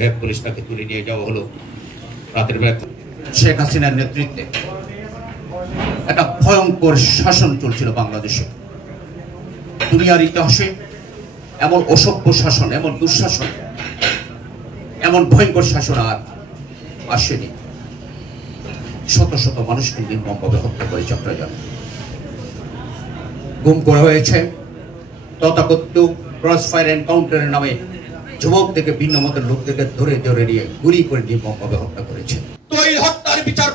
RAB police তাকে তুলে নিয়ে যাওয়া হলো রাতের বেলা। শেখ হাসিনার নেতৃত্বে একটা ভয়ঙ্কর শাসন চলছিল বাংলাদেশে। দুনিয়ার ইতিহাসে এমন অসভ্য শাসন, এমন দুঃশাসন, এমন ভয়ঙ্কর শাসন আর আসেনি। শত শত মানুষকে নির্মমভাবে হত্যা করে চট্টগ্রাম গুম করা হয়েছে। তথাকথিত ক্রস ফায়ার এনকাউন্টারের নামে যুবক থেকে ভিন্ন মতের লোকদেরকে ধরে ধরে নিয়ে গুলি করে নির্মমভাবে হত্যা করেছে। তো এই হত্যার বিচার